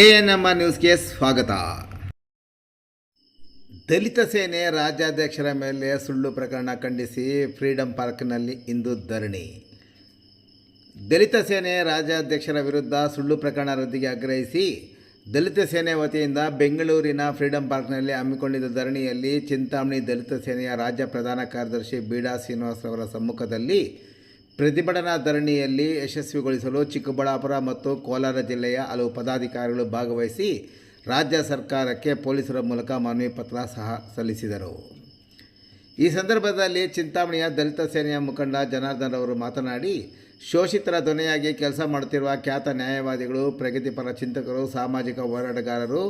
ANM ನ್ಯೂಸ್ಗೆ ಸ್ವಾಗತ. ದಲಿತ ಸೇನೆ ರಾಜ್ಯಾಧ್ಯಕ್ಷರ ಮೇಲೆ ಸುಳ್ಳು ಪ್ರಕರಣ ಖಂಡಿಸಿ ಫ್ರೀಡಂ ಪಾರ್ಕ್ನಲ್ಲಿ ಇಂದು ಧರಣಿ. ದಲಿತ ಸೇನೆ ರಾಜ್ಯಾಧ್ಯಕ್ಷರ ವಿರುದ್ಧ ಸುಳ್ಳು ಪ್ರಕರಣ ರದ್ದಿಗೆ ಆಗ್ರಹಿಸಿ ದಲಿತ ಸೇನೆ ವತಿಯಿಂದ ಬೆಂಗಳೂರಿನ ಫ್ರೀಡಂ ಪಾರ್ಕ್ನಲ್ಲಿ ಹಮ್ಮಿಕೊಂಡಿದ್ದ ಧರಣಿಯಲ್ಲಿ ಚಿಂತಾಮಣಿ ದಲಿತ ಸೇನೆಯ ರಾಜ್ಯ ಪ್ರಧಾನ ಕಾರ್ಯದರ್ಶಿ ಬೀಡಾ ಶ್ರೀನಿವಾಸ್ ಅವರ ಸಮ್ಮುಖದಲ್ಲಿ ಪ್ರತಿಭಟನಾ ಧರಣಿಯಲ್ಲಿ ಯಶಸ್ವಿಗೊಳಿಸಲು ಚಿಕ್ಕಬಳ್ಳಾಪುರ ಮತ್ತು ಕೋಲಾರ ಜಿಲ್ಲೆಯ ಹಲವು ಪದಾಧಿಕಾರಿಗಳು ಭಾಗವಹಿಸಿ ರಾಜ್ಯ ಸರ್ಕಾರಕ್ಕೆ ಪೊಲೀಸರ ಮೂಲಕ ಮನವಿ ಪತ್ರ ಸಹ ಸಲ್ಲಿಸಿದರು. ಈ ಸಂದರ್ಭದಲ್ಲಿ ಚಿಂತಾಮಣಿಯ ದಲಿತ ಸೇನೆಯ ಮುಖಂಡ ಜನಾರ್ದನ್ ಅವರು ಮಾತನಾಡಿ, ಶೋಷಿತರ ಧ್ವನಿಯಾಗಿ ಕೆಲಸ ಮಾಡುತ್ತಿರುವ ಖ್ಯಾತ ನ್ಯಾಯವಾದಿಗಳು, ಪ್ರಗತಿಪರ ಚಿಂತಕರು, ಸಾಮಾಜಿಕ ಹೋರಾಟಗಾರರು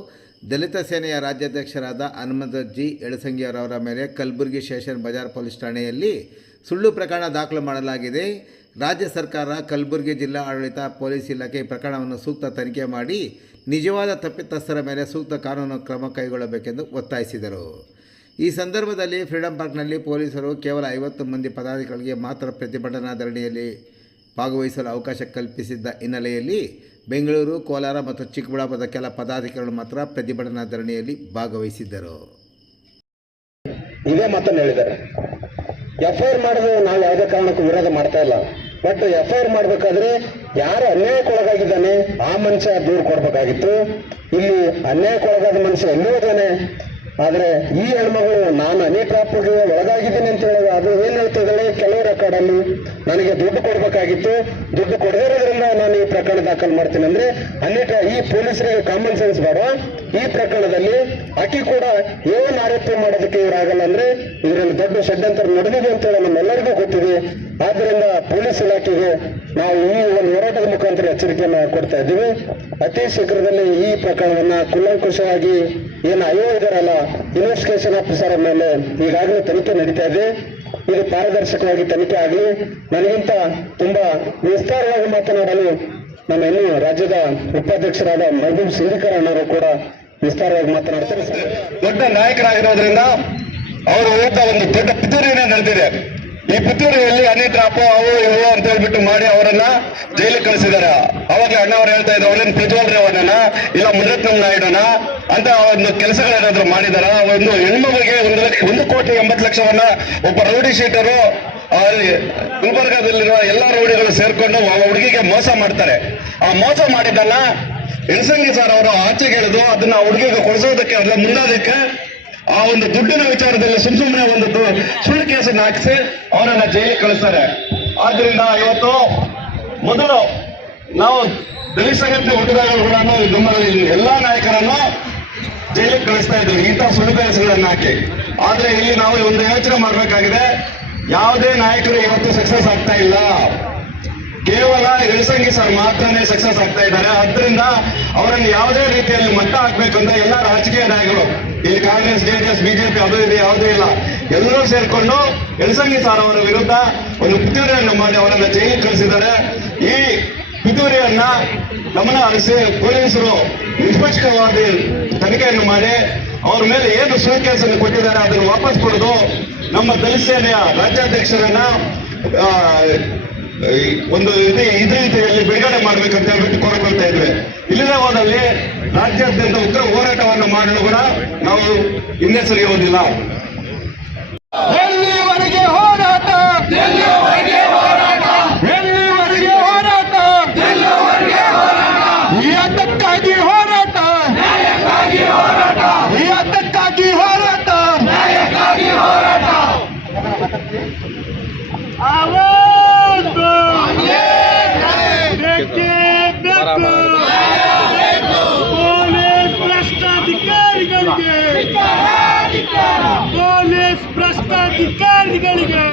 ದಲಿತ ಸೇನೆಯ ರಾಜ್ಯಾಧ್ಯಕ್ಷರಾದ ಹನುಮಂತ ಜಿ. ಎಳಸಂಗಿಯವರವರ ಮೇಲೆ ಕಲಬುರಗಿ ಶೇಷನ್ ಬಜಾರ್ ಪೊಲೀಸ್ ಠಾಣೆಯಲ್ಲಿ ಸುಳ್ಳು ಪ್ರಕರಣ ದಾಖಲು ಮಾಡಲಾಗಿದೆ. ರಾಜ್ಯ ಸರ್ಕಾರ ಕಲಬುರಗಿ ಜಿಲ್ಲಾ ಆಡಳಿತ ಪೊಲೀಸ್ ಇಲಾಖೆ ಪ್ರಕರಣವನ್ನು ಸೂಕ್ತ ತನಿಖೆ ಮಾಡಿ ನಿಜವಾದ ತಪ್ಪಿತಸ್ಥರ ಮೇಲೆ ಸೂಕ್ತ ಕಾನೂನು ಕ್ರಮ ಕೈಗೊಳ್ಳಬೇಕೆಂದು ಒತ್ತಾಯಿಸಿದರು. ಈ ಸಂದರ್ಭದಲ್ಲಿ ಫ್ರೀಡಂ ಪಾರ್ಕ್ನಲ್ಲಿ ಪೊಲೀಸರು ಕೇವಲ ಐವತ್ತು ಮಂದಿ ಪದಾಧಿಕಾರಿಗಳಿಗೆ ಮಾತ್ರ ಪ್ರತಿಭಟನಾ ಧರಣಿಯಲ್ಲಿ ಭಾಗವಹಿಸಲು ಅವಕಾಶ ಕಲ್ಪಿಸಿದ್ದ ಹಿನ್ನೆಲೆಯಲ್ಲಿ ಬೆಂಗಳೂರು, ಕೋಲಾರ ಮತ್ತು ಚಿಕ್ಕಬಳ್ಳಾಪುರದ ಕೆಲ ಪದಾಧಿಕಾರಿಗಳು ಮಾತ್ರ ಪ್ರತಿಭಟನಾ ಧರಣಿಯಲ್ಲಿ ಭಾಗವಹಿಸಿದ್ದರು. ಇದೇ ಮಾತನ್ನು ಹೇಳಿದ್ದಾರೆ. ಎಫ್ ಐ ಆರ್ ಮಾಡೋದು ನಾವು ಯಾವುದೇ ಕಾರಣಕ್ಕೂ ವಿರೋಧ ಮಾಡ್ತಾ ಇಲ್ಲ. ಬಟ್ ಎಫ್ ಮಾಡಬೇಕಾದ್ರೆ ಯಾರು ಅನ್ಯಾಯಕ್ಕೊಳಗಾಗಿದ್ದಾನೆ, ಆ ಮನುಷ್ಯ ದೂರು ಕೊಡಬೇಕಾಗಿತ್ತು. ಇಲ್ಲಿ ಅನ್ಯಾಯಕ್ಕೊಳಗಾದ ಮನುಷ್ಯ ಎಲ್ಲೋದಾನೆ ಆದ್ರೆ ಈ ಹೆಣ್ಮಗಳು ನಾನು ಅನೇಕ ಟ್ರಾಪ್ಗೆ ಒಳಗಾಗಿದ್ದೀನಿ ಅಂತ ಹೇಳುವ ಅದು ಏನ್ ಹೇಳ್ತಾ ಇದ್ದಾಳೆ ಕೆಲವು ರೆಕಾರ್ಡಲ್ಲಿ ನನಗೆ ದುಡ್ಡು ಕೊಡಬೇಕಾಗಿತ್ತು. ದುಡ್ಡು ಕೊಡದಿರೋದ್ರಿಂದ ನಾನು ಈ ಪ್ರಕರಣ ದಾಖಲು ಮಾಡ್ತೀನಿ. ಅಂದ್ರೆ ಅನೇಕ ಈ ಪೊಲೀಸರಿಗೆ ಕಾಮನ್ ಸೆನ್ಸ್ ಬೇಡ. ಈ ಪ್ರಕರಣದಲ್ಲಿ ಅಕಿ ಕೂಡ ಏನ್ ಆರೋಪ ಮಾಡೋದಕ್ಕೆ ಇವರಾಗಲ್ಲ ಅಂದ್ರೆ ಇದರಲ್ಲಿ ದೊಡ್ಡ ಷಡ್ಯಂತರ ನಡೆದಿದೆ ಅಂತ ಹೇಳಿ ನಮ್ಮೆಲ್ಲರಿಗೂ ಗೊತ್ತಿದೆ. ಆದ್ದರಿಂದ ಪೊಲೀಸ್ ಇಲಾಖೆಗೆ ನಾವು ಈ ಒಂದು ಹೋರಾಟದ ಮುಖಾಂತರ ಎಚ್ಚರಿಕೆಯನ್ನು ಕೊಡ್ತಾ ಇದ್ದೀವಿ. ಅತಿ ಶೀಘ್ರದಲ್ಲಿ ಈ ಪ್ರಕರಣವನ್ನ ಕುಲಂಕುಷವಾಗಿ ಏನು ಅಯ್ಯೋ ಇದಾರಲ್ಲ ಇನ್ವೆಸ್ಟಿಗೇಷನ್ ಆಫೀಸರ್ ಮೇಲೆ ಈಗಾಗಲೇ ತನಿಖೆ ನಡೀತಾ ಇದೆ. ಇದು ಪಾರದರ್ಶಕವಾಗಿ ತನಿಖೆ ಆಗಲಿ. ನನಗಿಂತ ತುಂಬಾ ವಿಸ್ತಾರವಾಗಿ ಮಾತನಾಡಲು ನಮ್ಮ ಇನ್ನು ರಾಜ್ಯದ ಉಪಾಧ್ಯಕ್ಷರಾದ ಮಹಬೂಬ್ ಸಿಂಧಿಕರ್ ಅಣ್ಣವರು ಕೂಡ ವಿಸ್ತಾರವಾಗಿ ಮಾತನಾಡ್ತಾರೆ. ದೊಡ್ಡ ನಾಯಕರಾಗಿರೋದ್ರಿಂದ ಅವರು ಒಂದು ದೊಡ್ಡ ಪಿತೂರಿಯನ್ನೇ ನಡೆದಿದೆ. ಈ ಪುತ್ತೂರಿಯಲ್ಲಿ ಅನಿಲ್ ಡ್ರಾಪು ಅವು ಇವು ಅಂತ ಹೇಳ್ಬಿಟ್ಟು ಮಾಡಿ ಅವರನ್ನ ಜೈಲಿಗೆ ಕಳಿಸಿದ್ದಾರೆ. ಅವಾಗಲೇ ಅಣ್ಣವ್ರು ಹೇಳ್ತಾ ಇದ್ದಾರೆ ಅವ್ರನ್ನ ಪ್ರಜ್ವಲ್ ರೇವಣ್ಣನ ಇಲ್ಲ ಮುನಿರತ್ನಂ ನಾಯ್ಡನ? ಅಂತ ಒಂದು ಕೆಲಸಗಳೇನಾದ್ರು ಮಾಡಿದಾರ? ಒಂದು ಹೆಣ್ಮಗಳಿಗೆ ಒಂದು ಲಕ್ಷ, ಒಂದು ಕೋಟಿ ಎಂಬತ್ತು ಲಕ್ಷವನ್ನ ಒಬ್ಬ ರೌಡಿ ಶೀಟರು ಅಲ್ಲಿ ಗುಲ್ಬರ್ಗಾದಲ್ಲಿರುವ ಎಲ್ಲಾ ರೌಡಿಗಳು ಸೇರ್ಕೊಂಡು ಆ ಹುಡುಗಿಗೆ ಮೋಸ ಮಾಡ್ತಾರೆ. ಆ ಮೋಸ ಮಾಡಿದ್ದನ್ನ ಇಣಸಂಗಿ ಸರ್ ಅವರು ಆಚೆಗೆಳೆದು ಅದನ್ನ ಹುಡುಗಿಗೆ ಕೊಡಿಸೋದಕ್ಕೆ ಅಲ್ಲ, ಮುಂದಾದಕ್ಕೆ ಆ ಒಂದು ದುಡ್ಡಿನ ವಿಚಾರದಲ್ಲಿ ಸುಮ್ ಸುಮ್ಮನೆ ಒಂದು ಸುಳ್ಳು ಕೇಸನ್ನು ಹಾಕಿಸಿ ಅವರನ್ನ ಜೈಲಿಗೆ ಕಳಿಸ್ತಾರೆ. ಆದ್ರಿಂದ ಇವತ್ತು ಮೊದಲು ನಾವು ದಲಿತ ಸಂಘಟನೆ ಹುಟ್ಟಿದಾಗ ಕೂಡ ನಮ್ಮಲ್ಲಿ ಎಲ್ಲಾ ನಾಯಕರನ್ನು ಜೈಲಿಗೆ ಕಳಿಸ್ತಾ ಇದ್ರು ಇಂತಹ ಸುಳ್ಳು ಕೇಸುಗಳನ್ನು ಹಾಕಿ. ಆದ್ರೆ ಇಲ್ಲಿ ನಾವು ಒಂದು ಯೋಚನೆ ಮಾಡಬೇಕಾಗಿದೆ. ಯಾವುದೇ ನಾಯಕರು ಇವತ್ತು ಸಕ್ಸಸ್ ಆಗ್ತಾ ಇಲ್ಲ. ಕೇವಲ ಇಳಸಂಗಿ ಸರ್ ಮಾತ್ರನೇ ಸಕ್ಸಸ್ ಆಗ್ತಾ ಇದ್ದಾರೆ. ಅದರಿಂದ ಅವರನ್ನು ಯಾವುದೇ ರೀತಿಯಲ್ಲಿ ಮಟ್ಟ ಅಂತ ಎಲ್ಲ ರಾಜಕೀಯ ನಾಯಕರು ಇಲ್ಲಿ ಕಾಂಗ್ರೆಸ್ ಜೆಡಿಎಸ್ ಬಿಜೆಪಿ ಅದು ಇದೆ ಯಾವುದೂ ಇಲ್ಲ. ಎಲ್ಲರೂ ಸೇರ್ಕೊಂಡು ಇಳಸಂಗಿ ಸರ್ ಅವರ ವಿರುದ್ಧ ಒಂದು ಪಿತೂರಿಯನ್ನು ಮಾಡಿ ಅವರನ್ನು ಜೈಲಿಗೆ ಕಳಿಸಿದ್ದಾರೆ. ಈ ಪಿತೂರಿಯನ್ನ ಗಮನ ಹರಿಸಿ ಪೊಲೀಸರು ನಿಷ್ಪಕ್ಷವಾಗಿ ತನಿಖೆಯನ್ನು ಮಾಡಿ ಅವ್ರ ಮೇಲೆ ಏನು ಸೂಟ್ಕೇಸ್ ಅನ್ನು ಕೊಟ್ಟಿದ್ದಾರೆ ಅದನ್ನು ವಾಪಸ್ ಪಡೆದು ನಮ್ಮ ದಲಿತ ಸೇನೆಯ ರಾಜ್ಯಾಧ್ಯಕ್ಷರನ್ನ ಈ ಒಂದು ಇದು ಇದೇ ರೀತಿಯಲ್ಲಿ ಬಿಡುಗಡೆ ಮಾಡ್ಬೇಕಂತ ಹೇಳ್ಬಿಟ್ಟು ಕೋರಿಕೊಳ್ತಾ ಇದ್ವಿ. ಇಲ್ಲಿನ ಹೋದಲ್ಲಿ ರಾಜ್ಯಾದ್ಯಂತ ಉಗ್ರ ಹೋರಾಟವನ್ನು ಮಾಡಲು ಕೂಡ ನಾವು ಹಿಂದೆ ಸರಿಯುವುದಿಲ್ಲ